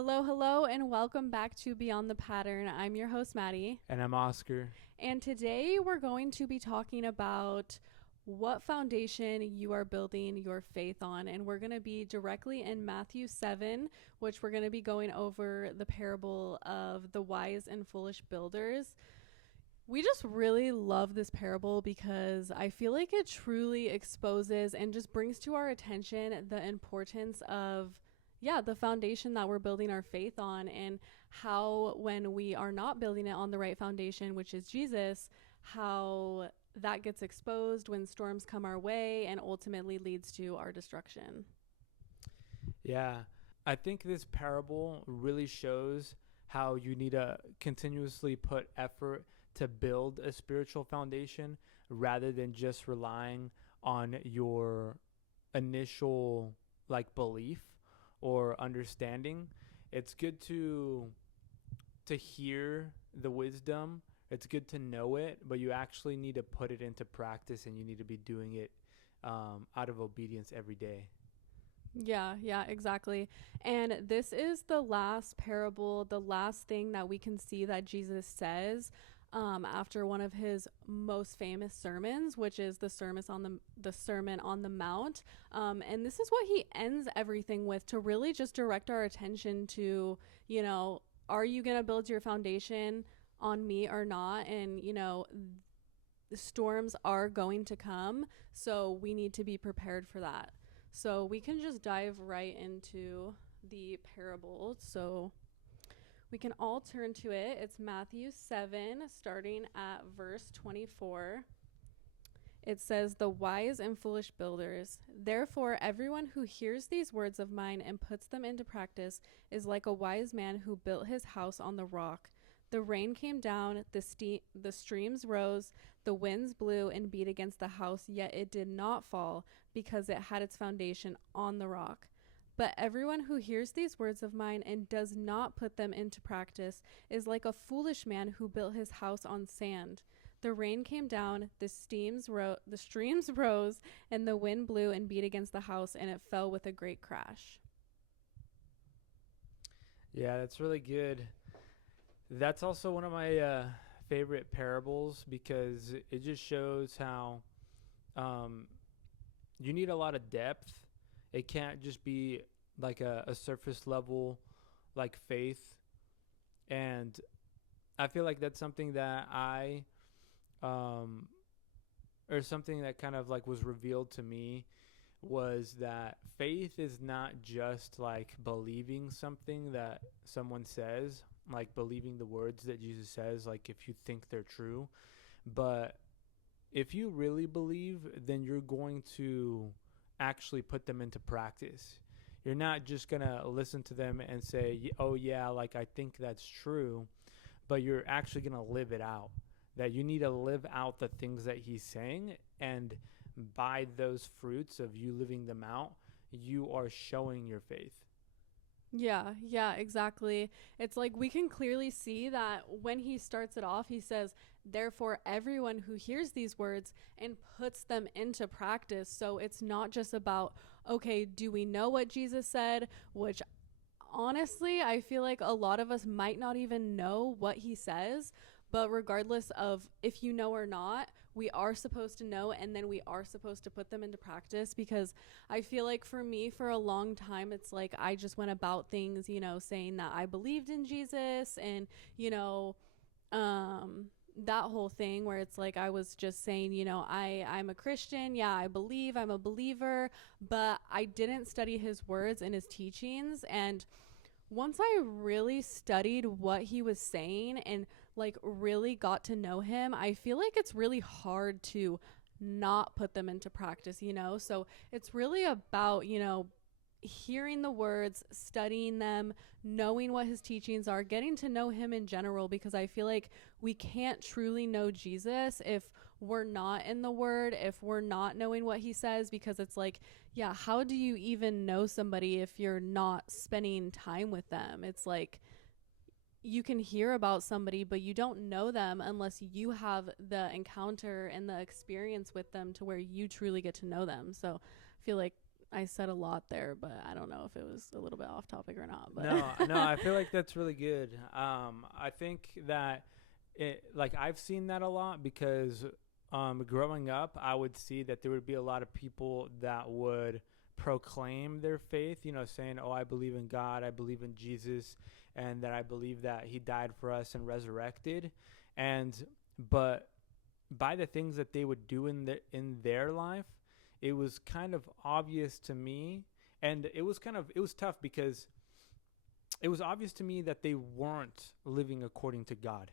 Hello, hello, and welcome back to Beyond the Pattern. I'm your host, Maddie. And I'm Oscar. And today we're going to be talking about what foundation you are building your faith on. And we're going to be directly in Matthew 7, which we're going to be going over the parable of the wise and foolish builders. We just really love this parable because I feel like it truly exposes and just brings to our attention the importance of the foundation that we're building our faith on, and how when we are not building it on the right foundation, which is Jesus, how that gets exposed when storms come our way and ultimately leads to our destruction. Yeah, I think this parable really shows how you need to continuously put effort to build a spiritual foundation rather than just relying on your initial belief or understanding. It's good to hear the wisdom. It's good to know it, but you actually need to put it into practice, and you need to be doing it out of obedience every day. Yeah, exactly. And this is the last parable, the last thing that we can see that Jesus says after one of his most famous sermons, which is the Sermon on the Mount. And this is what he ends everything with, to really just direct our attention to, are you going to build your foundation on me or not? And, storms are going to come, so we need to be prepared for that. So we can just dive right into the parable. So we can all turn to it. It's Matthew 7, starting at verse 24. It says, "The wise and foolish builders. Therefore, everyone who hears these words of mine and puts them into practice is like a wise man who built his house on the rock. The rain came down, the streams rose, the winds blew and beat against the house, yet it did not fall, because it had its foundation on the rock. But everyone who hears these words of mine and does not put them into practice is like a foolish man who built his house on sand. The rain came down, the streams rose, and the wind blew and beat against the house, and it fell with a great crash." Yeah, that's really good. That's also one of my favorite parables, because it just shows how you need a lot of depth. It can't just be like a surface level faith. And I feel like that's something that or something that kind of was revealed to me, was that faith is not just believing something that someone says, believing the words that Jesus says, if you think they're true. But if you really believe, then you're going to actually put them into practice. You're not just going to listen to them and say, oh yeah, I think that's true, but you're actually going to live it out. That you need to live out the things that he's saying, and by those fruits of you living them out, you are showing your faith. Yeah, exactly. It's like we can clearly see that when he starts it off, he says, "Therefore, everyone who hears these words and puts them into practice." So it's not just about, okay, do we know what Jesus said? Which honestly, I feel like a lot of us might not even know what he says. But regardless of if you know or not, we are supposed to know, and then we are supposed to put them into practice. Because I feel like for me, for a long time, it's like I just went about things, saying that I believed in Jesus, and, that whole thing where it's like I was just saying, I'm a Christian. Yeah, I believe, I'm a believer. But I didn't study his words and his teachings. And once I really studied what he was saying and really got to know him, I feel like it's really hard to not put them into practice, So it's really about, hearing the words, studying them, knowing what his teachings are, getting to know him in general, because I feel like we can't truly know Jesus if we're not in the word, if we're not knowing what he says, because it's like, yeah, how do you even know somebody if you're not spending time with them? It's like you can hear about somebody, but you don't know them unless you have the encounter and the experience with them to where you truly get to know them. So I feel like I said a lot there, but I don't know if it was a little bit off topic or not. But No, I feel like that's really good. I think that like I've seen that a lot because growing up, I would see that there would be a lot of people that would proclaim their faith, saying, "Oh, I believe in God, I believe in Jesus, and that I believe that He died for us and resurrected." And but by the things that they would do in their life, it was kind of obvious to me, and it was tough because it was obvious to me that they weren't living according to God.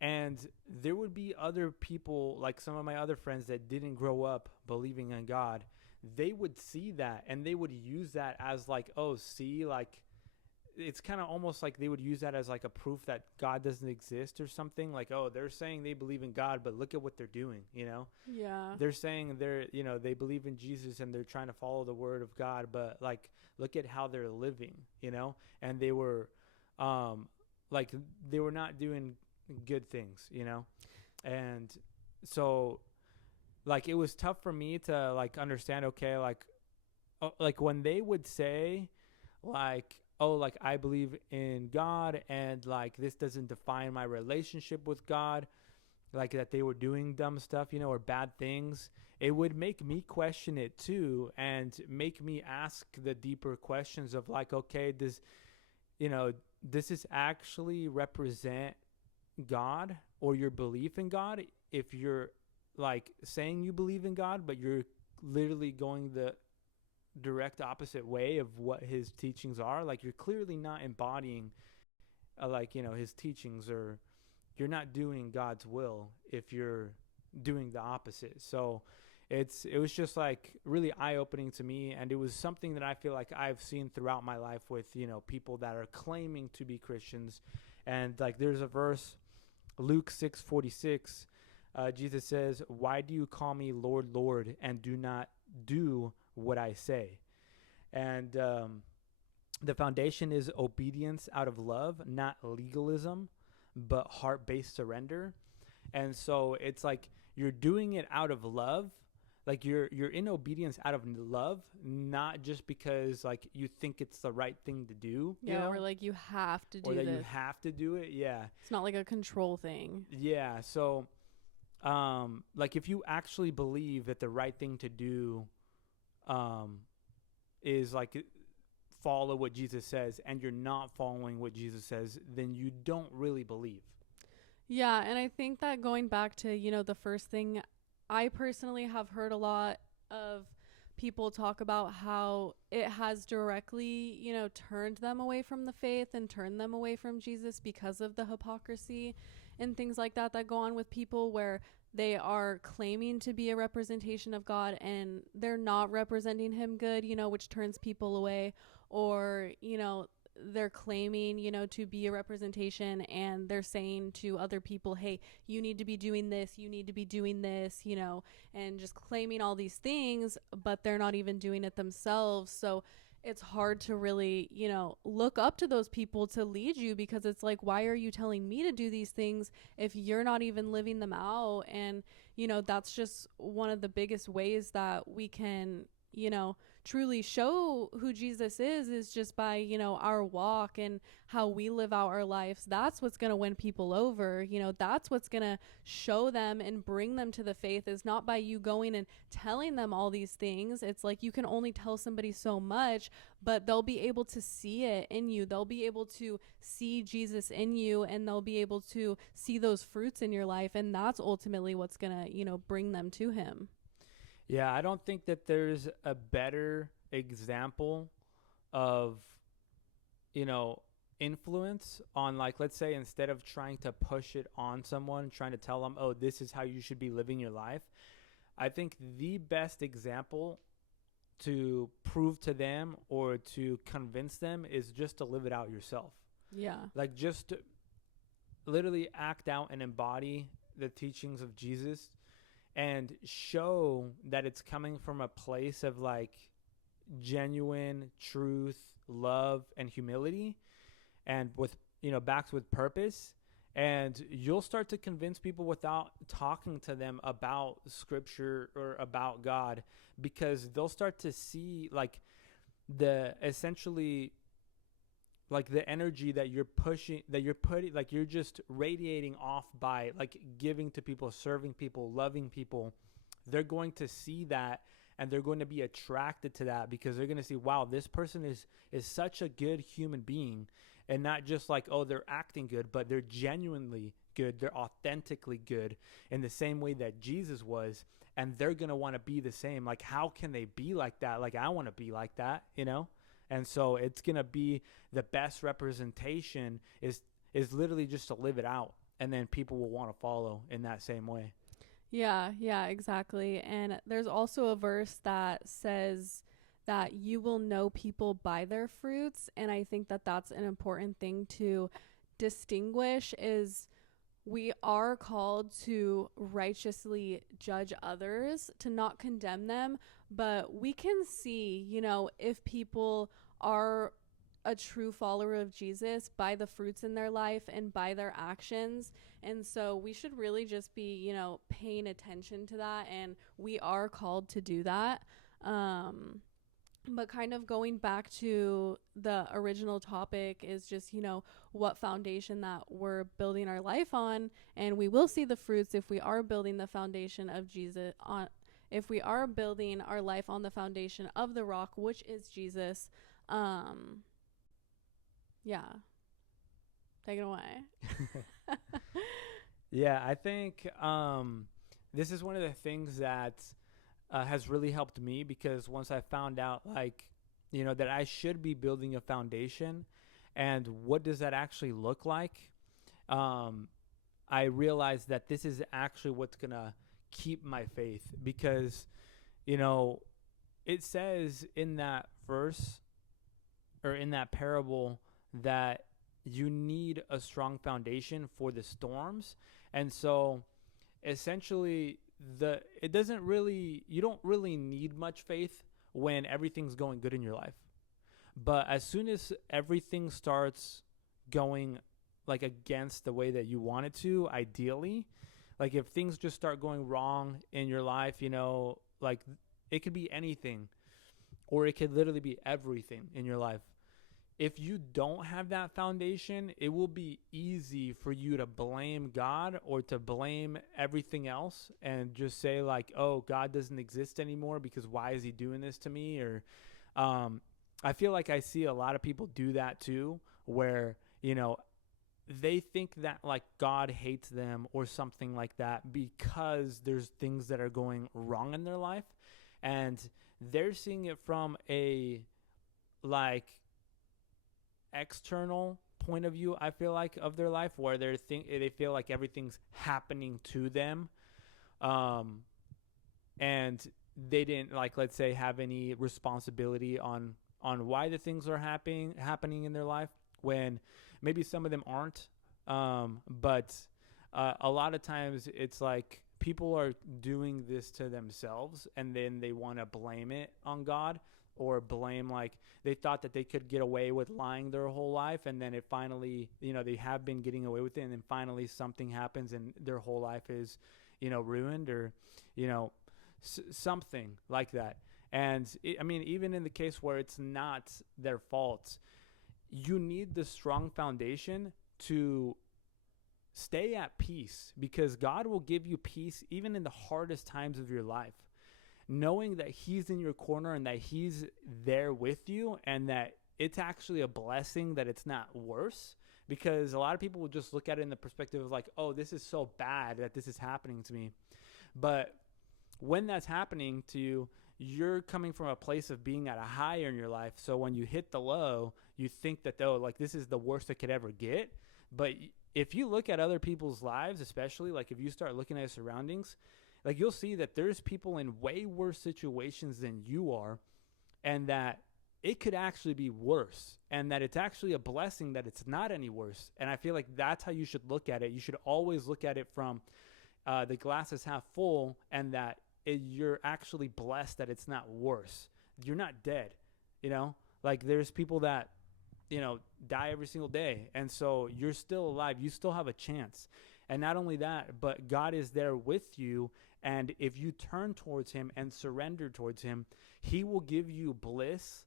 And there would be other people, like some of my other friends that didn't grow up believing in God. They would see that and they would use that as like, oh, see, like it's kind of almost like they would use that as like a proof that God doesn't exist or something. Like, oh, they're saying they believe in God, but look at what they're doing, yeah, They're saying they believe in Jesus and they're trying to follow the word of God, but like, look at how they're living, And they were, like, they were not doing good things, And so, like, it was tough for me to like understand, okay, like when they would say like, oh, like I believe in God and like this doesn't define my relationship with God, like that they were doing dumb stuff, or bad things, it would make me question it too and make me ask the deeper questions of like, okay, does this actually represent God or your belief in God? If you're like saying you believe in God, but you're literally going the direct opposite way of what his teachings are, like you're clearly not embodying his teachings, or you're not doing God's will if you're doing the opposite. So it was just like really eye-opening to me, and it was something that I feel like I've seen throughout my life with people that are claiming to be Christians. And like there's a verse, Luke 6:46, Jesus says, "Why do you call me Lord, Lord, and do not do what I say?" And the foundation is obedience out of love, not legalism, but heart-based surrender. And so it's like you're doing it out of love, like you're in obedience out of love, not just because like you think it's the right thing to do. yeah, or like you have to do or that this. you have to do it. Yeah, It's not like a control thing. yeah. So like if you actually believe that the right thing to do is like follow what Jesus says, and you're not following what Jesus says, then you don't really believe. Yeah, and I think that going back to, the first thing, I personally have heard a lot of people talk about how it has directly, turned them away from the faith and turned them away from Jesus because of the hypocrisy and things like that go on with people where they are claiming to be a representation of God and they're not representing him good, which turns people away. Or, they're claiming, to be a representation, and they're saying to other people, hey, you need to be doing this, you need to be doing this, and just claiming all these things, but they're not even doing it themselves. So it's hard to really, look up to those people to lead you, because it's like, why are you telling me to do these things if you're not even living them out? And, that's just one of the biggest ways that we can, truly show who Jesus is just by, our walk and how we live out our lives. That's what's going to win people over. That's what's going to show them and bring them to the faith, is not by you going and telling them all these things. It's like you can only tell somebody so much, but they'll be able to see it in you. They'll be able to see Jesus in you, and they'll be able to see those fruits in your life. And that's ultimately what's going to, bring them to him. Yeah, I don't think that there's a better example of, influence on, like, let's say instead of trying to push it on someone, trying to tell them, oh, this is how you should be living your life. I think the best example to prove to them or to convince them is just to live it out yourself. Yeah. Like just to literally act out and embody the teachings of Jesus and show that it's coming from a place of like genuine truth, love, and humility, and with backed with purpose. And you'll start to convince people without talking to them about scripture or about God, because they'll start to see like the essentially like the energy that you're pushing, that you're putting, like you're just radiating off by like giving to people, serving people, loving people. They're going to see that, and they're going to be attracted to that, because they're going to see, wow, this person is such a good human being. And not just like, oh, they're acting good, but they're genuinely good, they're authentically good in the same way that Jesus was. And they're going to want to be the same. Like, how can they be like that? Like, I want to be like that, you know? And so it's going to be the best representation is literally just to live it out. And then people will want to follow in that same way. Yeah, exactly. And there's also a verse that says that you will know people by their fruits. And I think that that's an important thing to distinguish, is we are called to righteously judge others, to not condemn them, but we can see, if people are a true follower of Jesus by the fruits in their life and by their actions. And so we should really just be, paying attention to that. And we are called to do that. But kind of going back to the original topic is just, what foundation that we're building our life on. And we will see the fruits if we are building the foundation of Jesus on, if we are building our life on the foundation of the rock, which is Jesus. Yeah. Take it away. Yeah, I think this is one of the things that has really helped me, because once I found out, like, that I should be building a foundation, and what does that actually look like, I realized that this is actually what's going to keep my faith, because, it says in that verse or in that parable that you need a strong foundation for the storms. And so essentially you don't really need much faith when everything's going good in your life. But as soon as everything starts going like against the way that you want it to, ideally, like if things just start going wrong in your life, like it could be anything, or it could literally be everything in your life. If you don't have that foundation, it will be easy for you to blame God or to blame everything else and just say like, oh, God doesn't exist anymore because why is he doing this to me? Or I feel like I see a lot of people do that too, where, they think that like God hates them or something like that because there's things that are going wrong in their life. And they're seeing it from a like external point of view, I feel like, of their life, where they feel like everything's happening to them, and they didn't, like, let's say, have any responsibility on why the things are happening in their life, when maybe some of them aren't, but a lot of times it's like people are doing this to themselves, and then they want to blame it on God, or blame, like, they thought that they could get away with lying their whole life, and then it finally, they have been getting away with it, and then finally something happens and their whole life is, ruined, or, something like that. And even in the case where it's not their fault, you need the strong foundation to stay at peace, because God will give you peace even in the hardest times of your life, knowing that he's in your corner and that he's there with you, and that it's actually a blessing that it's not worse. Because a lot of people will just look at it in the perspective of like, oh, this is so bad that this is happening to me. But when that's happening to you, you're coming from a place of being at a high in your life. So when you hit the low, you think that, oh, like, this is the worst it could ever get. But if you look at other people's lives, especially, like, if you start looking at your surroundings, like, you'll see that there's people in way worse situations than you are, and that it could actually be worse, and that it's actually a blessing that it's not any worse. And I feel like that's how you should look at it. You should always look at it from the glass is half full, and that you're actually blessed that it's not worse. You're not dead, Like, there's people that die every single day. And so you're still alive. You still have a chance. And not only that, but God is there with you. And if you turn towards him and surrender towards him, he will give you bliss,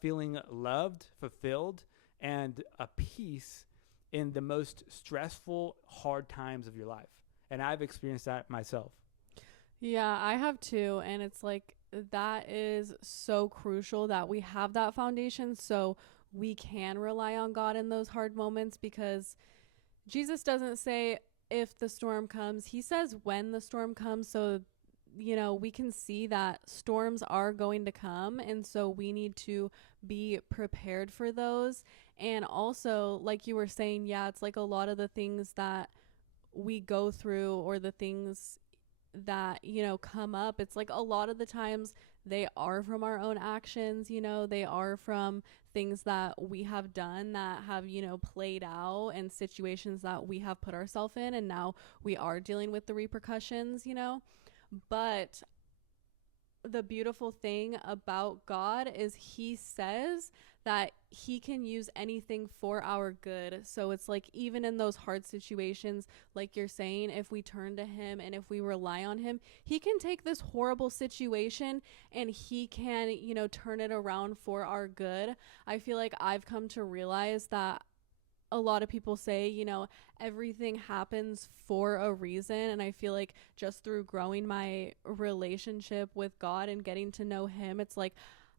feeling loved, fulfilled, and a peace in the most stressful, hard times of your life. And I've experienced that myself. Yeah, I have too. And it's like, that is so crucial that we have that foundation so we can rely on God in those hard moments, because Jesus doesn't say if the storm comes, he says when the storm comes. So, we can see that storms are going to come. And so we need to be prepared for those. And also, like you were saying, yeah, it's like a lot of the things that we go through, or the things that come up, it's like a lot of the times they are from our own actions. They are from things that we have done that have played out, and situations that we have put ourselves in, and now we are dealing with the repercussions. But the beautiful thing about God is he says that he can use anything for our good. So it's like, even in those hard situations, like you're saying, if we turn to him and if we rely on him, he can take this horrible situation and he can, turn it around for our good. I feel like I've come to realize that a lot of people say, everything happens for a reason. And I feel like just through growing my relationship with God and getting to know him, it's like,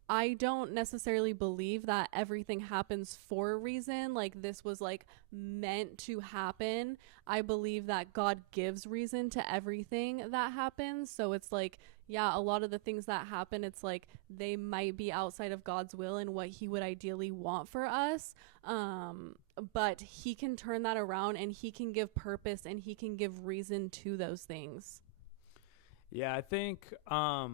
I don't necessarily believe that everything happens for a reason. Like, this was like meant to happen. I believe that God gives reason to everything that happens. So it's like, yeah, a lot of the things that happen, it's like they might be outside of God's will and what he would ideally want for us. But he can turn that around, and he can give purpose, and he can give reason to those things. Yeah, I think, I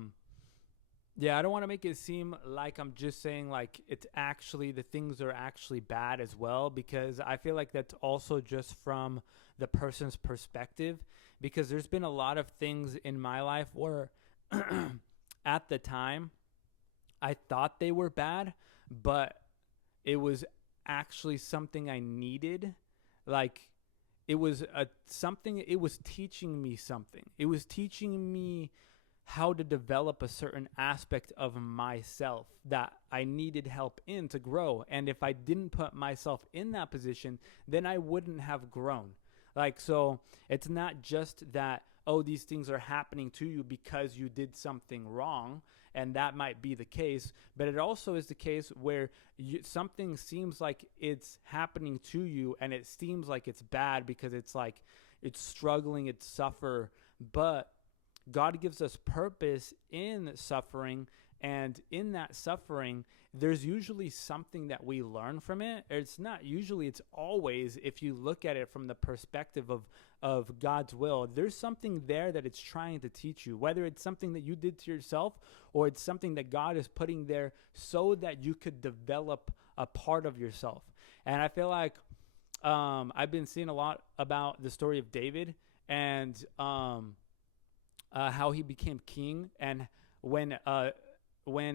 don't want to make it seem like I'm just saying like it's actually, the things are actually bad as well, because I feel like that's also just from the person's perspective, because there's been a lot of things in my life where at the time I thought they were bad, but it was actually something I needed. Like, it was it was teaching me something. It was teaching me how to develop a certain aspect of myself that I needed help in to grow. And if I didn't put myself in that position, then I wouldn't have grown. Like, so it's not just that, oh, these things are happening to you because you did something wrong, and that might be the case, but it also is the case where something seems like it's happening to you, and it seems like it's bad because it's like it's struggling, it's suffer, but God gives us purpose in suffering, and in that suffering, there's usually something that we learn from it. It's not usually, it's always, if you look at it from the perspective of God's will, there's something there that it's trying to teach you, whether it's something that you did to yourself or it's something that God is putting there so that you could develop a part of yourself. And I feel like I've been seeing a lot about the story of David, and how he became king, and when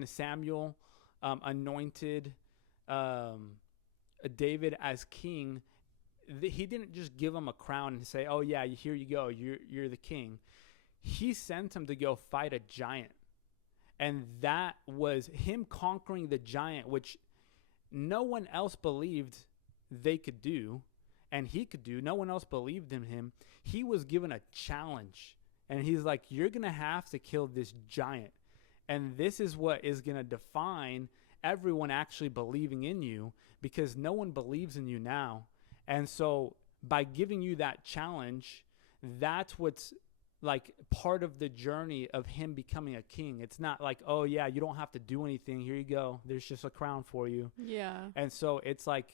Samuel anointed David as king, he didn't just give him a crown and say, "Oh yeah, here you go, you're the king." He sent him to go fight a giant, and that was him conquering the giant, which no one else believed they could do, and he could do. No one else believed in him. He was given a challenge. And he's like, you're going to have to kill this giant. And this is what is going to define everyone actually believing in you, because no one believes in you now. And so by giving you that challenge, that's what's like part of the journey of him becoming a king. It's not like, oh yeah, you don't have to do anything. Here you go. There's just a crown for you. Yeah. And so it's like,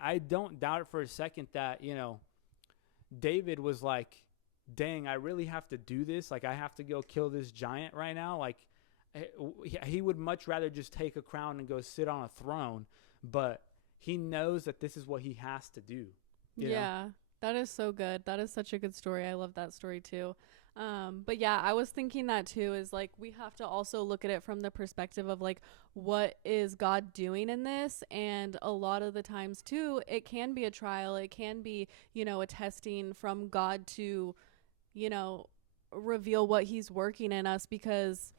I don't doubt it for a second that, David was like, dang, I really have to do this. Like, I have to go kill this giant right now. Like, he would much rather just take a crown and go sit on a throne. But he knows that this is what he has to do. You know? That is so good. That is such a good story. I love that story too. But yeah, I was thinking that too, is like we have to also look at it from the perspective of like what is God doing in this? And a lot of the times too, it can be a trial, it can be, a testing from God to, you know, reveal what he's working in us, because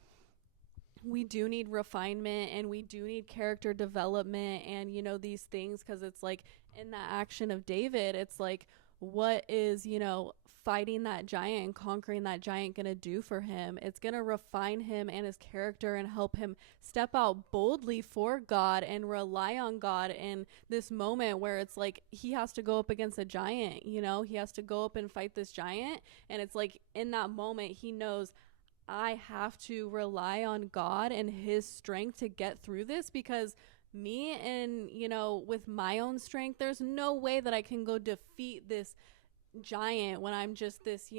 we do need refinement and we do need character development and these things, because it's like in that action of David, it's like what is fighting that giant and conquering that giant gonna do for him? It's gonna refine him and his character and help him step out boldly for God and rely on God in this moment where it's like he has to go up against a giant. He has to go up and fight this giant, and it's like in that moment he knows, I have to rely on God and his strength to get through this, because me and, with my own strength, there's no way that I can go defeat this giant when I'm just this,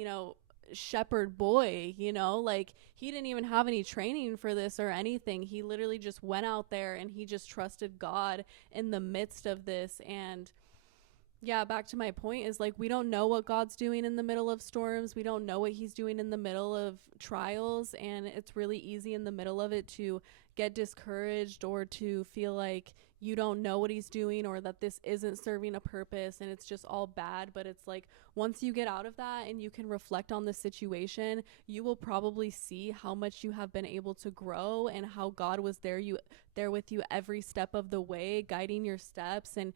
shepherd boy, like he didn't even have any training for this or anything. He literally just went out there and he just trusted God in the midst of this. And yeah, back to my point is like we don't know what God's doing in the middle of storms. We don't know what he's doing in the middle of trials, and it's really easy in the middle of it to get discouraged or to feel like you don't know what he's doing or that this isn't serving a purpose and it's just all bad. But it's like once you get out of that and you can reflect on the situation, you will probably see how much you have been able to grow and how God was there with you every step of the way, guiding your steps and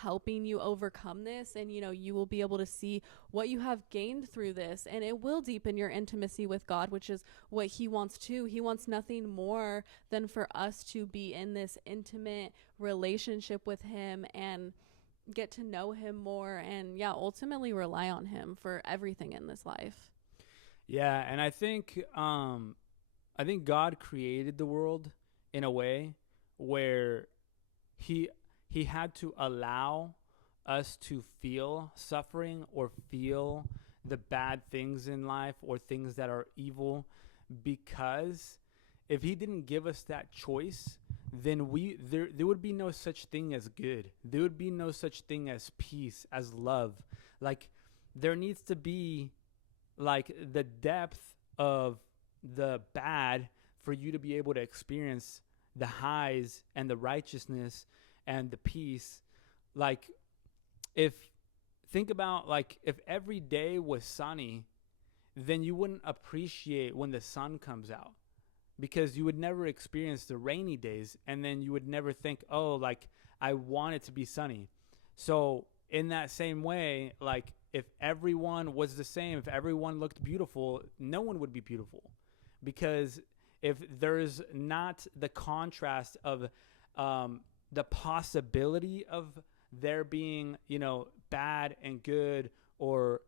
helping you overcome this. And you will be able to see what you have gained through this, and it will deepen your intimacy with God, which is what he wants too. He wants nothing more than for us to be in this intimate relationship with him and get to know him more, and ultimately rely on him for everything in this life. Yeah, and I think God created the world in a way where he had to allow us to feel suffering or feel the bad things in life or things that are evil, because if he didn't give us that choice, then there would be no such thing as good. There would be no such thing as peace, as love. Like there needs to be like the depth of the bad for you to be able to experience the highs and the righteousness and the peace. Like think about like if every day was sunny, then you wouldn't appreciate when the sun comes out, because you would never experience the rainy days, and then you would never think, oh, like I want it to be sunny. So in that same way, like if everyone was the same, if everyone looked beautiful, no one would be beautiful, because if there's not the contrast of the possibility of there being, bad and good, or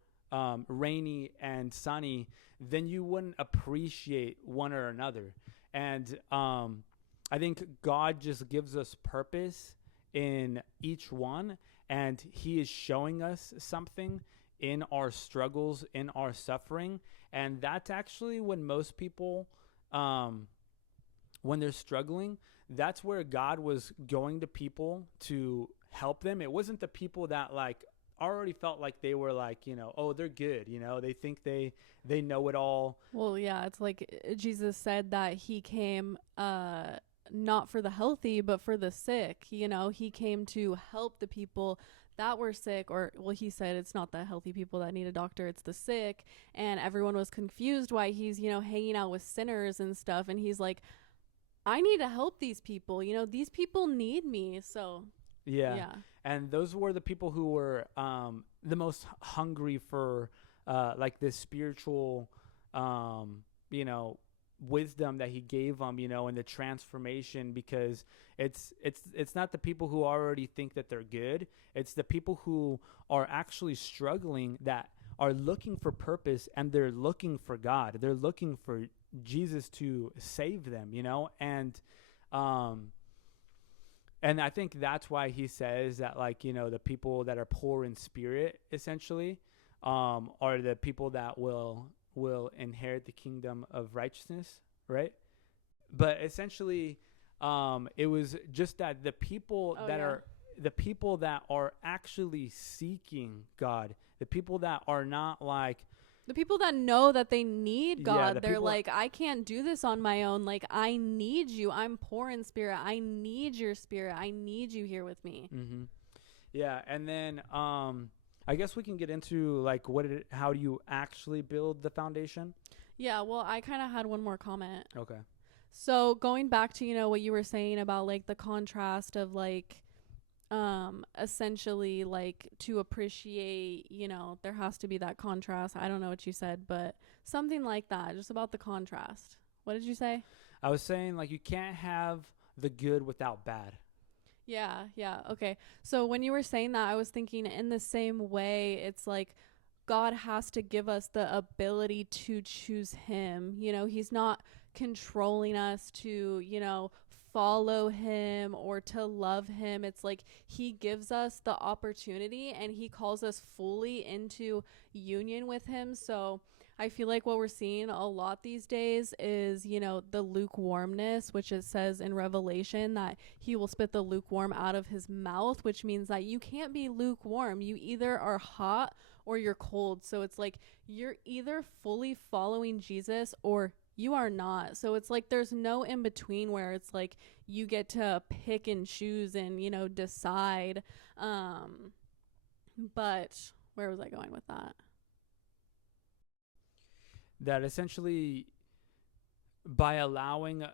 rainy and sunny, then you wouldn't appreciate one or another. And I think God just gives us purpose in each one, and he is showing us something in our struggles, in our suffering. And that's actually when most people, when they're struggling, that's where God was going to people to help them. It wasn't the people that like already felt like they were like, oh, they're good. They think they know it all. Well, yeah, it's like Jesus said that he came not for the healthy, but for the sick. He came to help the people that were sick, or well, he said it's not the healthy people that need a doctor, it's the sick. And everyone was confused why he's, hanging out with sinners and stuff. And he's like, I need to help these people. These people need me. So yeah. And those were the people who were the most hungry for like this spiritual, wisdom that he gave them, and the transformation, because it's not the people who already think that they're good. It's the people who are actually struggling, that are looking for purpose, and they're looking for God. They're looking for Jesus to save them, and I think that's why he says that, like, the people that are poor in spirit, essentially, are the people that will inherit the kingdom of righteousness, right? But essentially, it was just that the people that are actually seeking God, the people that are not like The people that know that they need Yeah, God, the they're people. like, I can't do this on my own. Like, I need you. I'm poor in spirit. I need your spirit. I need you here with me. Mm-hmm. Yeah, and then I guess we can get into like how do you actually build the foundation? Yeah, well, I kind of had one more comment. Okay. So, going back to, what you were saying about like the contrast of like essentially like to appreciate, there has to be that contrast. I don't know what you said, but something like that, just about the contrast. What did you say? I was saying like you can't have the good without bad. Yeah, okay. So when you were saying that, I was thinking in the same way, it's like God has to give us the ability to choose him. He's not controlling us to, follow him or to love him. It's like he gives us the opportunity and he calls us fully into union with him. So I feel like what we're seeing a lot these days is, the lukewarmness, which it says in Revelation that he will spit the lukewarm out of his mouth, which means that you can't be lukewarm. You either are hot or you're cold. So it's like you're either fully following Jesus or you are not. So it's like there's no in between where it's like you get to pick and choose and, decide. But where was I going with that? That essentially by allowing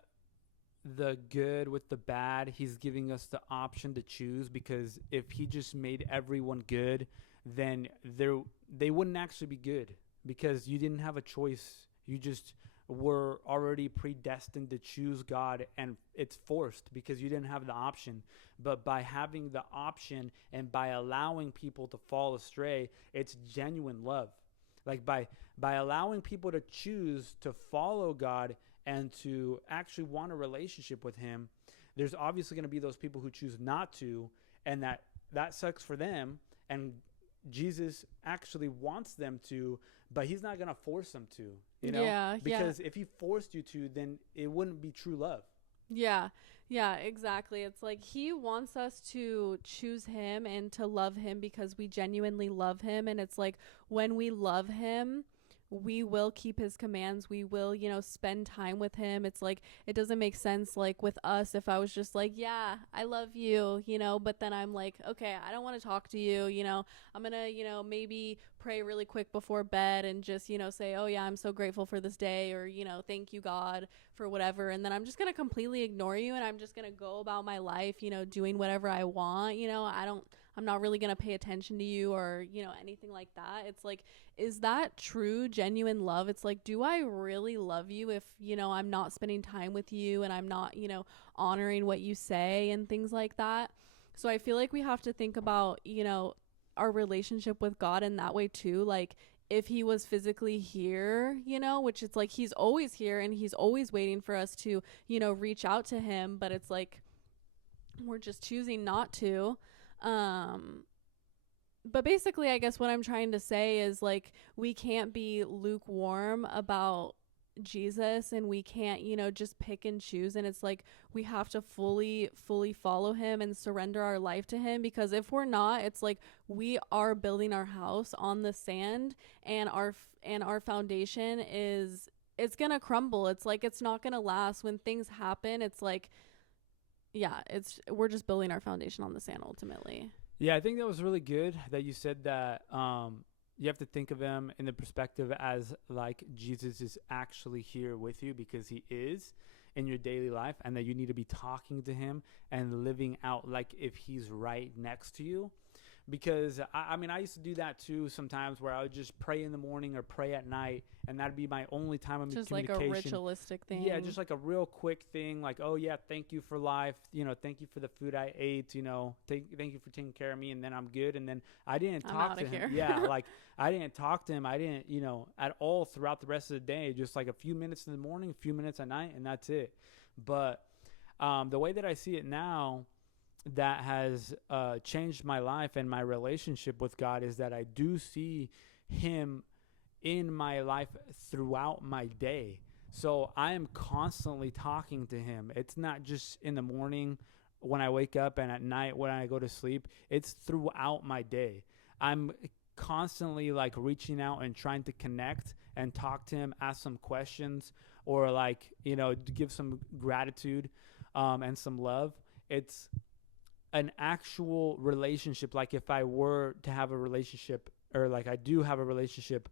the good with the bad, he's giving us the option to choose, because if he just made everyone good, then they wouldn't actually be good, because you didn't have a choice. You just were already predestined to choose God, and it's forced because you didn't have the option. But by having the option and by allowing people to fall astray, it's genuine love. Like by allowing people to choose to follow God and to actually want a relationship with him, there's obviously going to be those people who choose not to, and that sucks for them. And Jesus actually wants them to, but he's not going to force them to, because if he forced you to, then it wouldn't be true love. Yeah, exactly. It's like he wants us to choose him and to love him because we genuinely love him. And it's like when we love him, we will keep his commands. We will, spend time with him. It's like it doesn't make sense like with us if I was just like, yeah, I love you, but then I'm like, okay, I don't want to talk to you, I'm going to, maybe pray really quick before bed and just, say, oh yeah, I'm so grateful for this day, or, thank you God for whatever. And then I'm just going to completely ignore you and I'm just going to go about my life, doing whatever I want. I'm not really going to pay attention to you or, anything like that. It's like, is that true, genuine love? It's like, do I really love you if, I'm not spending time with you and I'm not, honoring what you say and things like that? So I feel like we have to think about, our relationship with God in that way too. Like, if he was physically here, which it's like he's always here and he's always waiting for us to, reach out to him, but it's like we're just choosing not to. But basically, I guess what I'm trying to say is like we can't be lukewarm about Jesus and we can't, just pick and choose. And it's like we have to fully follow him and surrender our life to him, because if we're not, it's like we are building our house on the sand, and our foundation it's gonna crumble. It's like it's not gonna last when things happen. It's like, yeah, we're just building our foundation on the sand ultimately. Yeah, I think that was really good that you said that you have to think of him in the perspective as like Jesus is actually here with you, because he is in your daily life, and that you need to be talking to him and living out like if he's right next to you. Because I mean, I used to do that too sometimes, where I would just pray in the morning or pray at night, and that'd be my only time of just communication. Like a ritualistic thing. Yeah, just like a real quick thing, like, oh yeah, thank you for life, thank you for the food I ate, thank you for taking care of me, and then I'm good. And then I didn't talk to him. Yeah, like I didn't talk to him. I didn't, at all throughout the rest of the day. Just like a few minutes in the morning, a few minutes at night, and that's it. But the way that I see it now, that has changed my life and my relationship with God, is that I do see him in my life throughout my day. So I am constantly talking to him. It's not just in the morning when I wake up and at night when I go to sleep. It's throughout my day. I'm constantly like reaching out and trying to connect and talk to him, ask some questions, or like, give some gratitude and some love. It's an actual relationship. Like if I were to have a relationship, or like I do have a relationship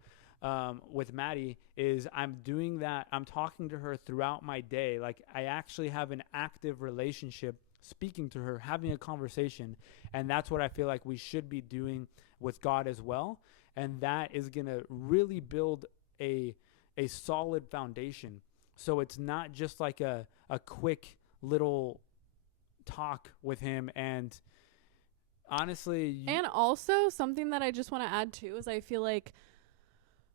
with Maddie, is I'm doing that. I'm talking to her throughout my day. Like I actually have an active relationship, speaking to her, having a conversation. And that's what I feel like we should be doing with God as well. And that is going to really build a solid foundation. So it's not just like a quick little talk with him. And honestly, and also something that I just want to add too is I feel like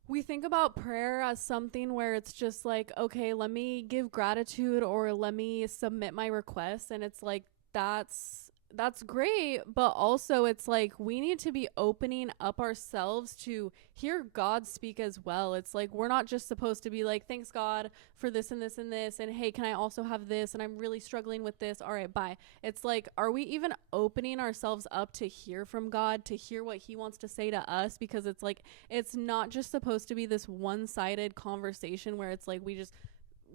we think about prayer as something where it's just like, okay, let me give gratitude or let me submit my request, and it's like that's great, but also it's like we need to be opening up ourselves to hear God speak as well. It's like we're not just supposed to be like, thanks God for this and this and this, and hey, can I also have this, and I'm really struggling with this, all right, bye. It's like, are we even opening ourselves up to hear from God, to hear what he wants to say to us? Because it's like, it's not just supposed to be this one-sided conversation where it's like we just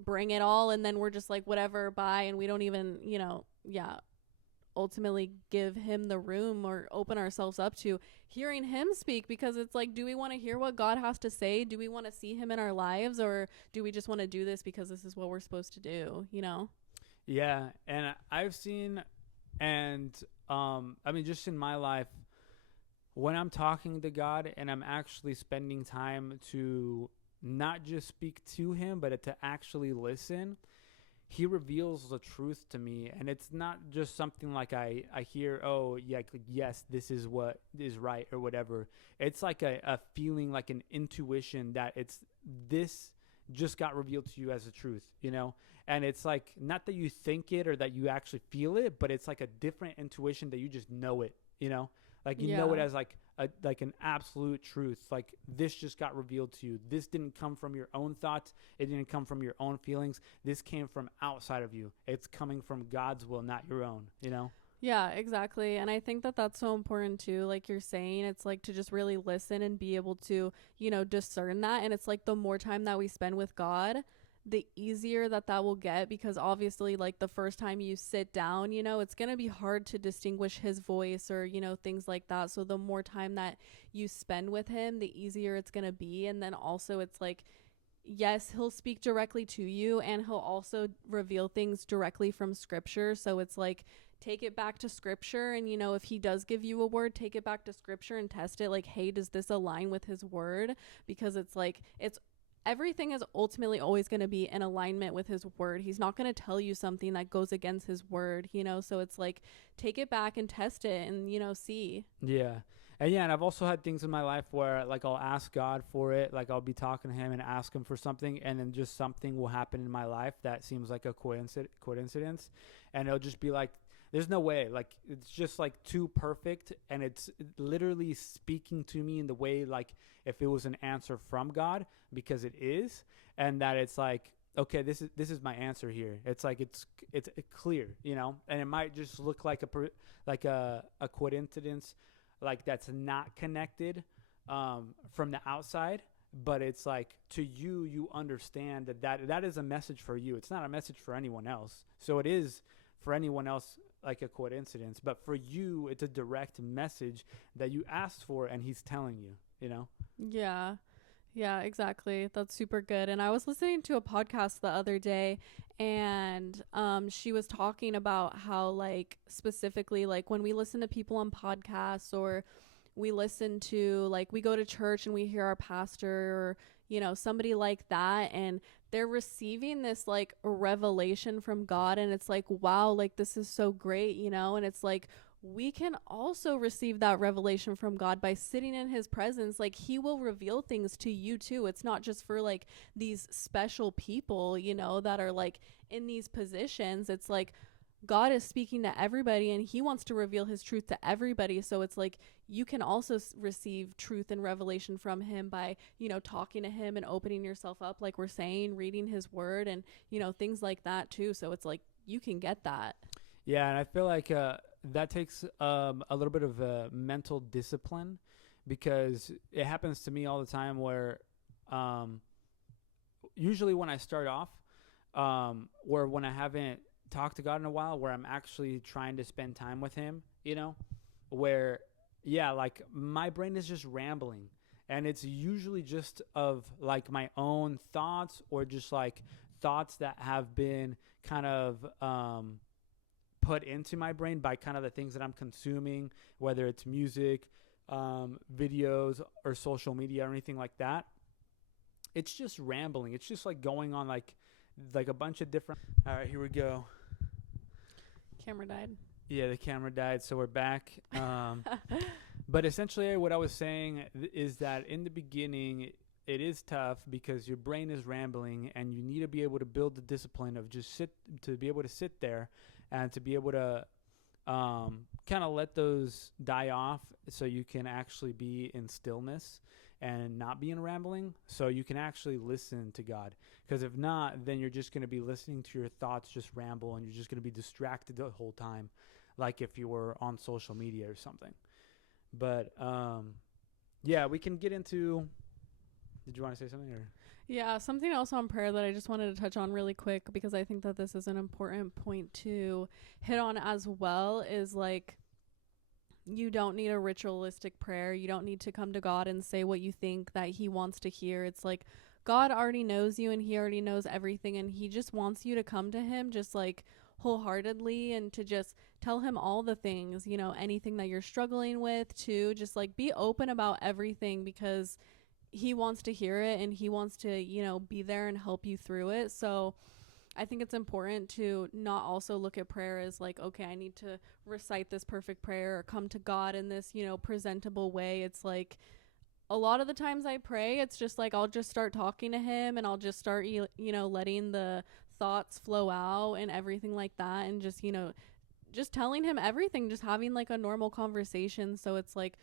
bring it all and then we're just like, whatever, bye, and we don't even, ultimately give him the room or open ourselves up to hearing him speak. Because it's like, do we want to hear what God has to say? Do we want to see him in our lives, or do we just want to do this because this is what we're supposed to do, Yeah. And I've seen, and just in my life, when I'm talking to God and I'm actually spending time to not just speak to him, but to actually listen, he reveals the truth to me. And it's not just something like I hear, oh yeah, yes, this is what is right or whatever. It's like a feeling, like an intuition that this just got revealed to you as a truth, and it's like, not that you think it or that you actually feel it, but it's like a different intuition that you just know it, like know it as like an absolute truth. Like, this just got revealed to you. This didn't come from your own thoughts. It didn't come from your own feelings. This came from outside of you. It's coming from God's will, not your own, Yeah, exactly. And I think that that's so important too. Like you're saying, it's like to just really listen and be able to, discern that. And it's like the more time that we spend with God, the easier that will get, because obviously, like, the first time you sit down, it's going to be hard to distinguish his voice or, things like that. So the more time that you spend with him, the easier it's going to be. And then also it's like, yes, he'll speak directly to you, and he'll also reveal things directly from scripture. So it's like, take it back to scripture, and if he does give you a word, take it back to scripture and test it, like, hey, does this align with his word? Because it's like, everything is ultimately always going to be in alignment with his word. He's not going to tell you something that goes against his word, so it's like, take it back and test it and see. And I've also had things in my life where, like, I'll ask God for it. Like, I'll be talking to him and ask him for something, and then just something will happen in my life that seems like a coincidence, and it'll just be like, there's no way. Like, it's just like too perfect, and it's literally speaking to me in the way like if it was an answer from God, because it is, and that it's like, okay, this is my answer here. It's like it's clear, and it might just look like a coincidence, like that's not connected from the outside, but it's like, to you understand that is a message for you. It's not a message for anyone else. So it is for anyone else like a coincidence, but for you, it's a direct message that you asked for, and he's telling you, Yeah, exactly. That's super good. And I was listening to a podcast the other day, and she was talking about how, like, specifically, like, when we listen to people on podcasts, or we listen to, like, we go to church and we hear our pastor or, somebody like that, and they're receiving this, like, revelation from God, and it's like, wow, like, this is so great, and it's like, we can also receive that revelation from God by sitting in his presence. Like, he will reveal things to you too. It's not just for, like, these special people, that are, like, in these positions. It's like, God is speaking to everybody, and he wants to reveal his truth to everybody. So it's like, you can also receive truth and revelation from him by, talking to him and opening yourself up, like we're saying, reading his word, and, things like that too. So it's like, you can get that. Yeah. And I feel like that takes a little bit of mental discipline, because it happens to me all the time where um, usually when I start off, or when I haven't talked to God in a while, where I'm actually trying to spend time with Him, where, yeah, like my brain is just rambling. And it's usually just of like my own thoughts, or just like thoughts that have been kind of put into my brain by kind of the things that I'm consuming, whether it's music, videos, or social media or anything like that. It's just rambling. It's just like going on like a bunch of different. All right, here we go. Camera died. Yeah, the camera died, so we're back. But essentially, what I was saying is that in the beginning, it is tough because your brain is rambling, and you need to be able to build the discipline of to be able to sit there, and to be able to kind of let those die off, so you can actually be in stillness and not be in rambling, so you can actually listen to God. Because if not, then you're just going to be listening to your thoughts just ramble, and you're just going to be distracted the whole time, like if you were on social media or something. But yeah, we can get into. Did you want to say something? Or? Yeah, something else on prayer that I just wanted to touch on really quick, because I think that this is an important point to hit on as well, is like, you don't need a ritualistic prayer. You don't need to come to God and say what you think that He wants to hear. It's like God already knows you, and He already knows everything, and He just wants you to come to Him just like wholeheartedly, and to just tell Him all the things, anything that you're struggling with, to just like be open about everything, because He wants to hear it, and He wants to, be there and help you through it. So I think it's important to not also look at prayer as like, okay, I need to recite this perfect prayer or come to God in this, presentable way. It's like, a lot of the times I pray, it's just like, I'll just start talking to Him, and I'll just start, letting the thoughts flow out and everything like that. And just, just telling Him everything, just having like a normal conversation. So it's like,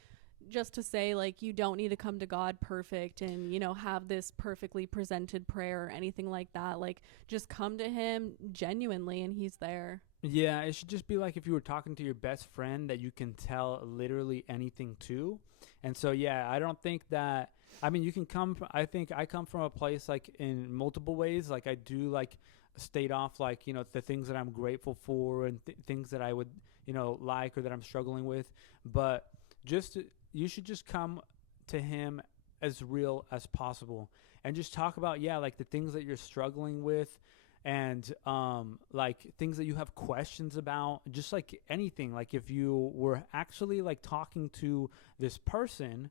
just to say, like, you don't need to come to God perfect and, have this perfectly presented prayer or anything like that. Like, just come to Him genuinely, and He's there. Yeah, it should just be like if you were talking to your best friend that you can tell literally anything to. And so, yeah, I don't think that, you can I think I come from a place like in multiple ways. Like, I do like state off like, the things that I'm grateful for, and things that I would, like, or that I'm struggling with. But you should just come to Him as real as possible, and just talk about, like the things that you're struggling with, and like things that you have questions about, just like anything. Like if you were actually like talking to this person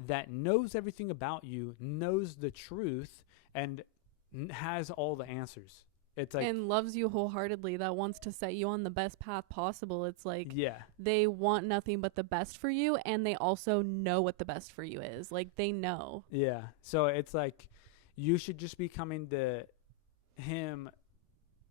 that knows everything about you, knows the truth, and has all the answers. It's like, and loves you wholeheartedly, that wants to set you on the best path possible. It's like, yeah, they want nothing but the best for you, and they also know what the best for you is. Like, they know. Yeah. So it's like, you should just be coming to Him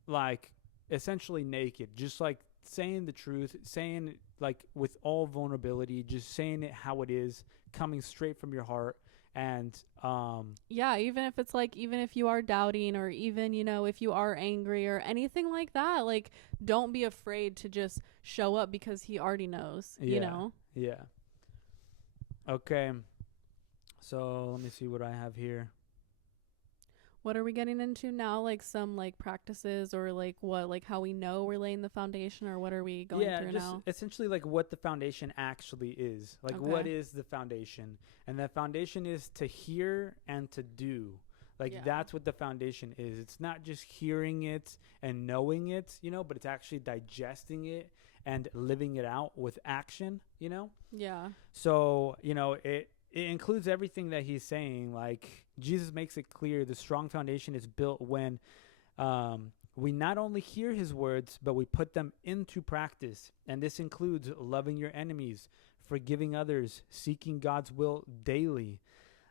like essentially naked, just like saying the truth, saying like with all vulnerability, just saying it how it is, coming straight from your heart. And yeah, even if it's like, even if you are doubting, or even, if you are angry or anything like that, like, don't be afraid to just show up, because He already knows. Yeah. Okay, so let me see what I have here. What are we getting into now? Like some like practices, or like what, like how we know we're laying the foundation, or what are we going through just now? Essentially like what the foundation actually is. Like, okay. What is the foundation? And the foundation is to hear and to do. Like, that's what the foundation is. It's not just hearing it and knowing it, but it's actually digesting it and living it out with action, Yeah. So, it includes everything that he's saying. Like, Jesus makes it clear the strong foundation is built when we not only hear His words, but we put them into practice. And this includes loving your enemies, forgiving others, seeking God's will daily,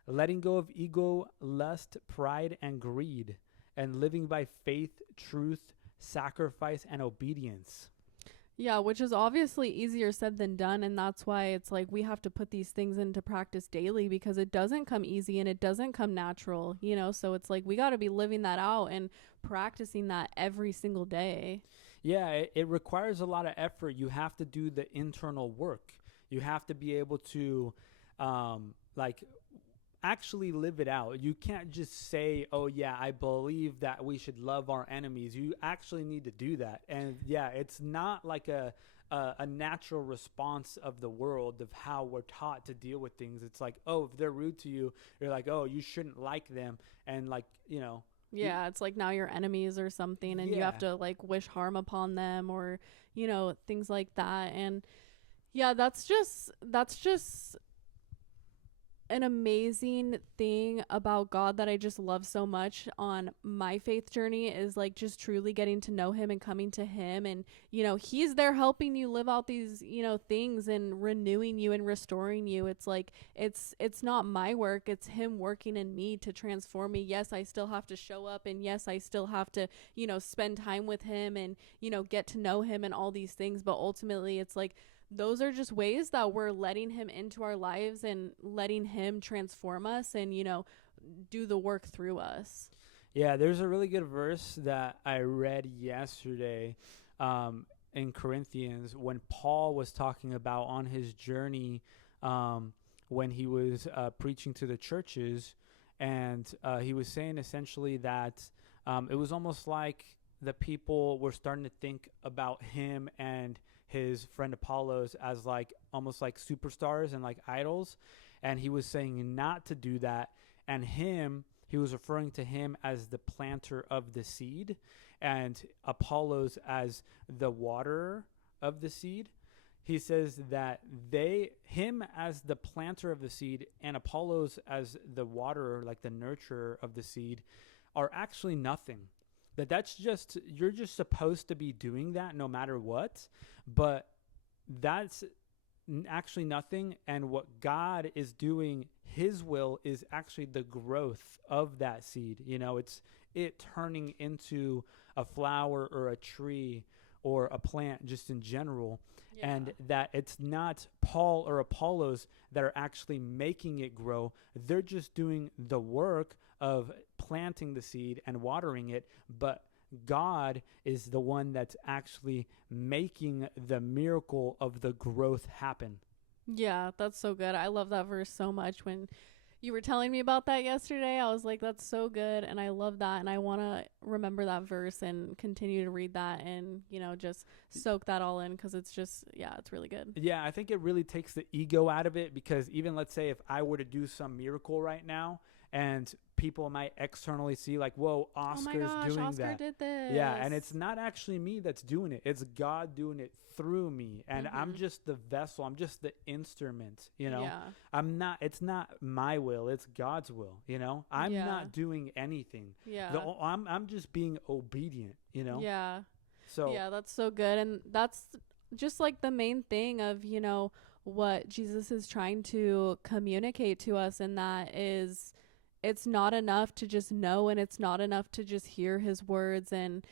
letting go of ego, lust, pride, and greed, and living by faith, truth, sacrifice, and obedience. Yeah, which is obviously easier said than done. And that's why it's like, we have to put these things into practice daily, because it doesn't come easy and it doesn't come natural, so it's like, we got to be living that out and practicing that every single day. Yeah, it requires a lot of effort. You have to do the internal work. You have to be able to like actually live it out. You can't just say, "Oh yeah, I believe that we should love our enemies." You actually need to do that. And yeah, it's not like a natural response of the world of how we're taught to deal with things. It's like, "Oh, if they're rude to you, you're like, "Oh, you shouldn't like them." And like, Yeah, it's like now you're enemies or something, and you yeah. have to like wish harm upon them, or things like that. And yeah, that's just an amazing thing about God that I just love so much on my faith journey, is like just truly getting to know him and coming to him. And he's there helping you live out these things and renewing you and restoring you. It's like it's not my work, it's him working in me to transform me. Yes, I still have to show up, and yes, I still have to spend time with him and get to know him and all these things. But ultimately it's like those are just ways that we're letting him into our lives and letting him transform us and do the work through us. Yeah, there's a really good verse that I read yesterday in Corinthians when Paul was talking about on his journey when he was preaching to the churches. And he was saying essentially that it was almost like the people were starting to think about him and his friend Apollos as like almost like superstars and like idols. And he was saying not to do that. And he was referring to him as the planter of the seed and Apollos as the waterer of the seed. He says that him as the planter of the seed and Apollos as the waterer, like the nurturer of the seed, are actually nothing. You're just supposed to be doing that no matter what, but that's actually nothing. And what God is doing, his will is actually the growth of that seed. It's it turning into a flower or a tree or a plant just in general. Yeah. And that it's not Paul or Apollos that are actually making it grow. They're just doing the work of planting the seed and watering it, but God is the one that's actually making the miracle of the growth happen. Yeah, that's so good. I love that verse so much. When you were telling me about that yesterday, I was like, that's so good. And I love that. And I want to remember that verse and continue to read that and, just soak that all in, because it's just, yeah, it's really good. Yeah, I think it really takes the ego out of it, because even let's say if I were to do some miracle right now and people might externally see like, whoa, Oscar's doing Oscar that. Did this. Yeah, and it's not actually me that's doing it. It's God doing it through me. And I'm just the vessel. I'm just the instrument, Yeah. It's not my will. It's God's will, I'm not doing anything. Yeah. I'm just being obedient, Yeah. So yeah, that's so good. And that's just like the main thing of, what Jesus is trying to communicate to us. And that is, it's not enough to just know, and it's not enough to just hear his words and,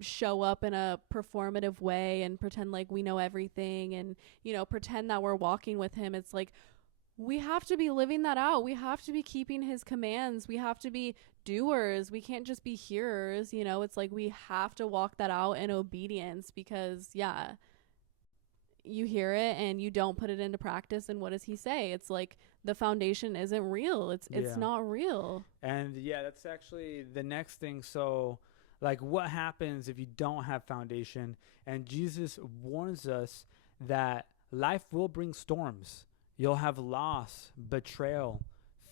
show up in a performative way and pretend like we know everything and, pretend that we're walking with him. It's like, we have to be living that out. We have to be keeping his commands. We have to be doers. We can't just be hearers. It's like we have to walk that out in obedience, because, yeah, you hear it and you don't put it into practice. And what does he say? It's like the foundation isn't real. It's not real. And yeah, that's actually the next thing. So like, what happens if you don't have foundation? And Jesus warns us that life will bring storms. You'll have loss, betrayal,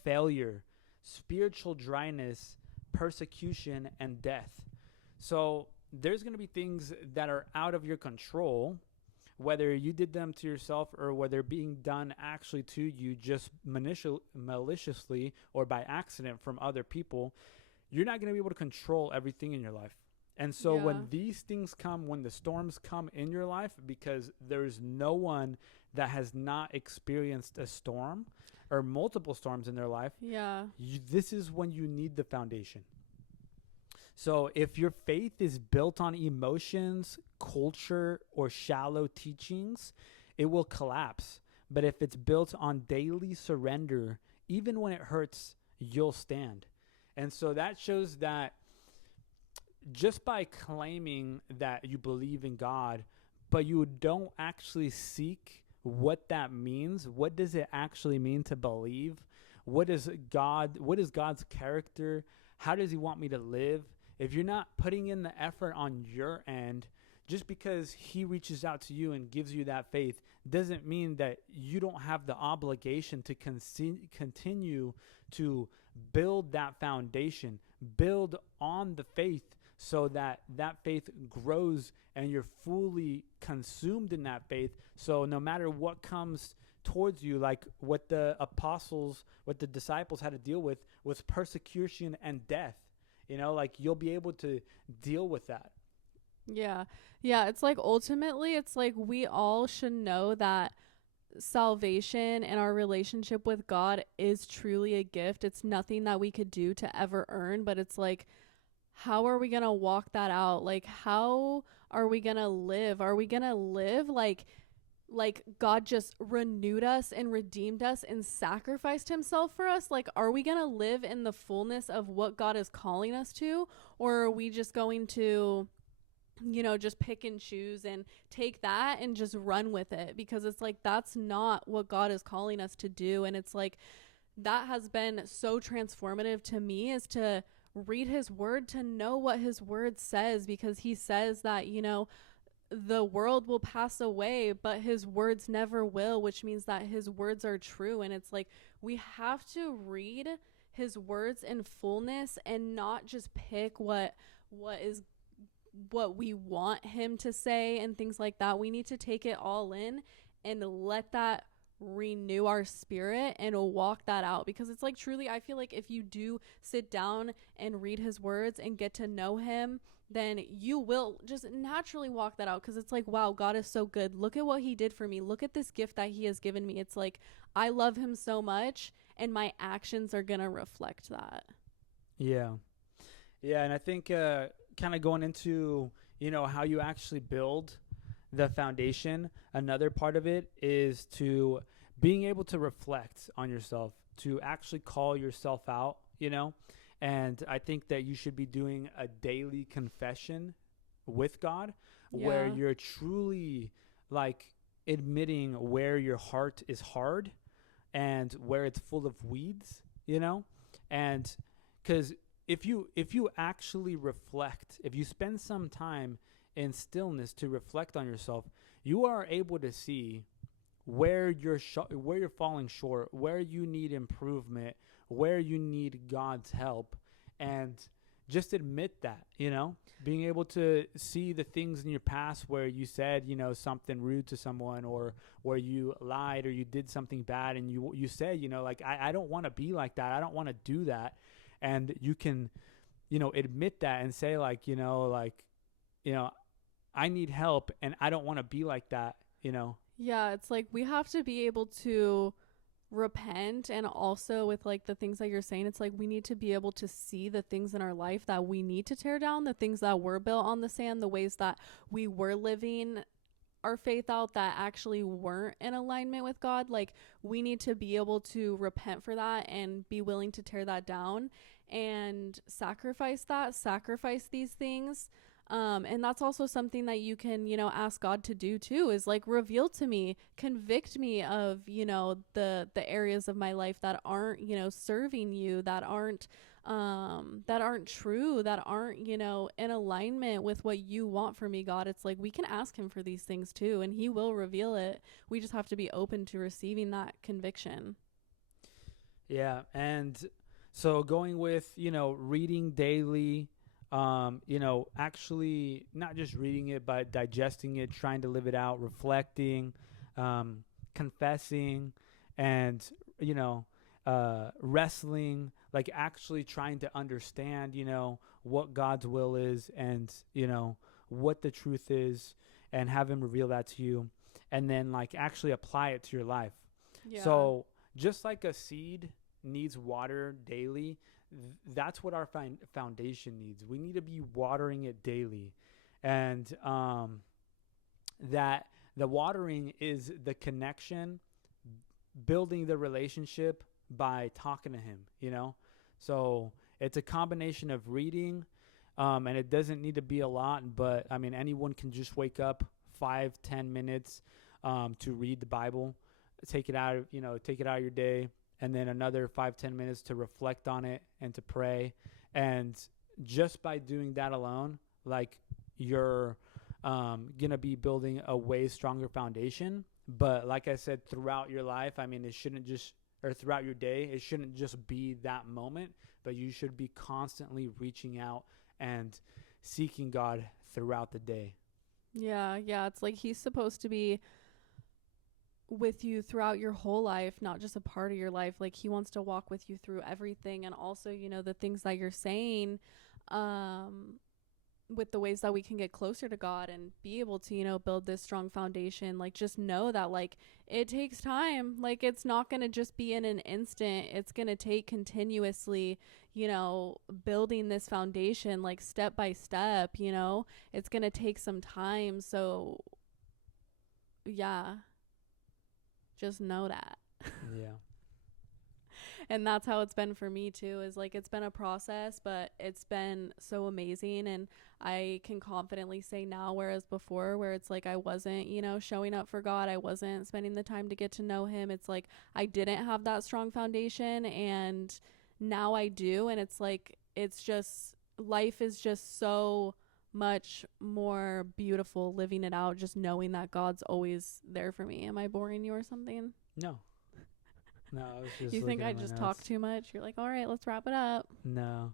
failure, spiritual dryness, persecution, and death. So there's going to be things that are out of your control, whether you did them to yourself or whether being done actually to you just maliciously or by accident from other people. You're not going to be able to control everything in your life. And so when these things come, when the storms come in your life, because there's no one that has not experienced a storm or multiple storms in their life, this is when you need the foundation. So if your faith is built on emotions, culture, or shallow teachings, it will collapse. But if it's built on daily surrender, even when it hurts, you'll stand. And so that shows that just by claiming that you believe in God, but you don't actually seek what that means. What does it actually mean to believe? What is God's character? How does he want me to live? If you're not putting in the effort on your end, just because he reaches out to you and gives you that faith doesn't mean that you don't have the obligation to continue to build that foundation, build on the faith, so that that faith grows and you're fully consumed in that faith. So no matter what comes towards you, like what the disciples had to deal with was persecution and death. Like you'll be able to deal with that. Yeah. Yeah. It's like ultimately, it's like we all should know that salvation and our relationship with God is truly a gift. It's nothing that we could do to ever earn, but it's like, how are we going to walk that out? Like, how are we going to live? Are we going to live like God just renewed us and redeemed us and sacrificed himself for us? Like, are we going to live in the fullness of what God is calling us to? Or are we just going to, just pick and choose and take that and just run with it? Because it's like, that's not what God is calling us to do. And it's like, that has been so transformative to me, is to read his word, to know what his word says, because he says that, the world will pass away, but his words never will, which means that his words are true. And it's like, we have to read his words in fullness and not just pick what we want him to say and things like that. We need to take it all in and let that renew our spirit and walk that out, because it's like, truly, I feel like if you do sit down and read his words and get to know him, then you will just naturally walk that out, because it's like, wow, God is so good. Look at what he did for me. Look at this gift that he has given me. It's like, I love him so much, and my actions are gonna reflect that. Yeah. And I think kind of going into how you actually build the foundation, another part of it is to being able to reflect on yourself, to actually call yourself out, and I think that you should be doing a daily confession with God, where you're truly like admitting where your heart is hard and where it's full of weeds, and because if you actually reflect, if you spend some time in stillness to reflect on yourself, you are able to see where you're falling short, where you need improvement, where you need God's help, and just admit that, being able to see the things in your past where you said, something rude to someone, or where you lied or you did something bad, and you said, like, I don't want to be like that. I don't want to do that. And you can, admit that and say, like, I need help and I don't want to be like that, Yeah, it's like we have to be able to repent, and also with like the things that you're saying, it's like we need to be able to see the things in our life that we need to tear down, the things that were built on the sand, the ways that we were living our faith out that actually weren't in alignment with God. Like, we need to be able to repent for that and be willing to tear that down and sacrifice these things. And that's also something that you can, ask God to do too, is like, reveal to me, convict me of, the areas of my life that aren't, serving you, that aren't true, that aren't, in alignment with what you want for me, God. It's like, we can ask him for these things too, and he will reveal it. We just have to be open to receiving that conviction. Yeah. And so going with, reading daily, actually not just reading it, but digesting it, trying to live it out, reflecting, confessing, and, wrestling, like actually trying to understand, what God's will is, and, what the truth is, and have him reveal that to you, and then like actually apply it to your life. Yeah. So just like a seed needs water daily, that's what our foundation needs. We need to be watering it daily, and that the watering is the connection, building the relationship by talking to him, so it's a combination of reading, and it doesn't need to be a lot, but I mean, anyone can just wake up 5-10 minutes, to read the Bible. Take it out of, take it out of your day, and then another 5-10 minutes to reflect on it and to pray. And just by doing that alone, like, you're gonna be building a way stronger foundation. But like I said, throughout your life, I mean, it shouldn't just, or throughout your day, it shouldn't just be that moment, but you should be constantly reaching out and seeking God throughout the day. Yeah, it's like he's supposed to be with you throughout your whole life, not just a part of your life. Like, he wants to walk with you through everything. And also, the things that you're saying, with the ways that we can get closer to God and be able to, build this strong foundation. Like, just know that, like, it takes time. Like, it's not going to just be in an instant. It's going to take continuously, building this foundation, like, step by step. It's going to take some time. So yeah, just know that. Yeah. And that's how it's been for me too, is like, it's been a process, but it's been so amazing. And I can confidently say now, whereas before, where it's like I wasn't, showing up for God, I wasn't spending the time to get to know him. It's like I didn't have that strong foundation, and now I do. And it's like, it's just, life is just so much more beautiful living it out, just knowing that God's always there for me. Am I boring you or something? No, I was just. You think I just talk too much? You're like, all right, let's wrap it up. No,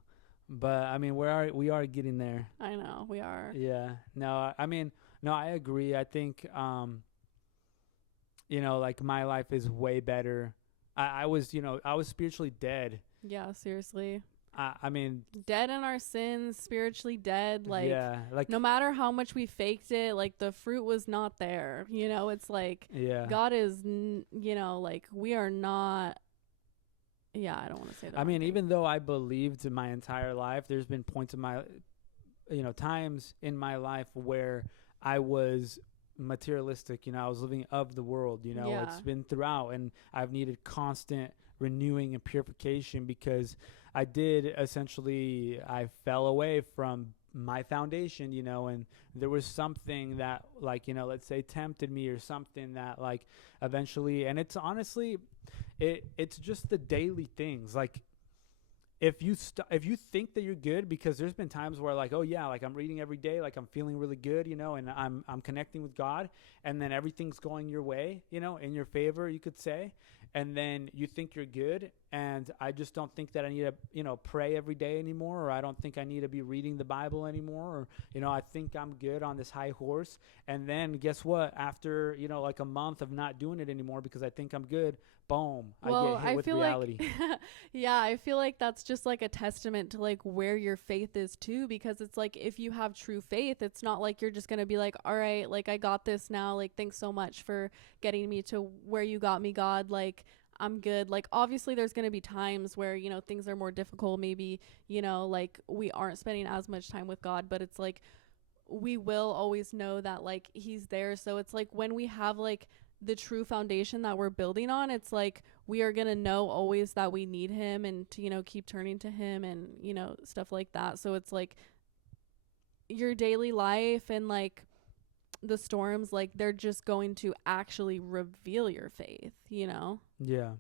but I mean, we are getting there. I know we are. Yeah. No, I mean, no, I agree. I think, like, my life is way better. I was spiritually dead. Yeah, seriously. I mean, dead in our sins, spiritually dead. Like, yeah, like, no matter how much we faked it, like, the fruit was not there. It's like, yeah, God is, like, we are not. Yeah, I don't want to say that. I mean, even though I believed my entire life, there's been points in my, times in my life where I was materialistic. I was living of the world. Yeah. It's been throughout, and I've needed constant renewing and purification, because I fell away from my foundation, and there was something that, like, let's say tempted me, or something that, like, eventually, and it's honestly, it's just the daily things. Like, if you think that you're good, because there's been times where, like, oh yeah, like, I'm reading every day, like, I'm feeling really good, and I'm connecting with God, and then everything's going your way, in your favor, you could say. And then you think you're good, and I just don't think that I need to, pray every day anymore, or I don't think I need to be reading the Bible anymore, or, I think I'm good on this high horse. And then guess what? After, like, a month of not doing it anymore because I think I'm good, boom, well, I get hit with reality. Yeah, I feel like that's just, like, a testament to, like, where your faith is too, because it's like, if you have true faith, it's not like you're just going to be like, all right, like, I got this now. Like, thanks so much for getting me to where you got me, God. Like, I'm good. Like, obviously there's going to be times where, things are more difficult. Maybe, like, we aren't spending as much time with God, but it's like, we will always know that, like, he's there. So it's like, when we have, like, the true foundation that we're building on, it's like, we are going to know always that we need him, and to, keep turning to him, and, stuff like that. So it's like, your daily life and, like, the storms, like, they're just going to actually reveal your faith, Yeah.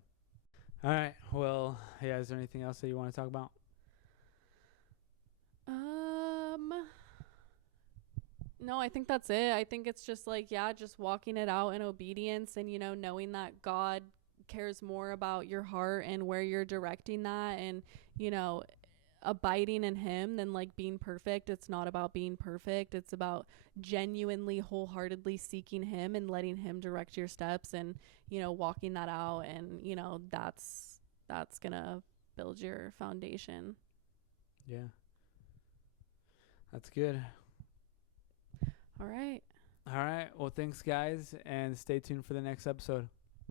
All right. Well, yeah, is there anything else that you want to talk about? No, I think that's it. I think it's just like, yeah, just walking it out in obedience, and, knowing that God cares more about your heart and where you're directing that, and, abiding in him than, like, being perfect. It's not about being perfect. It's about genuinely, wholeheartedly seeking him and letting him direct your steps, and, walking that out. And, that's gonna build your foundation. Yeah. That's good. All right. Well, thanks, guys, and stay tuned for the next episode.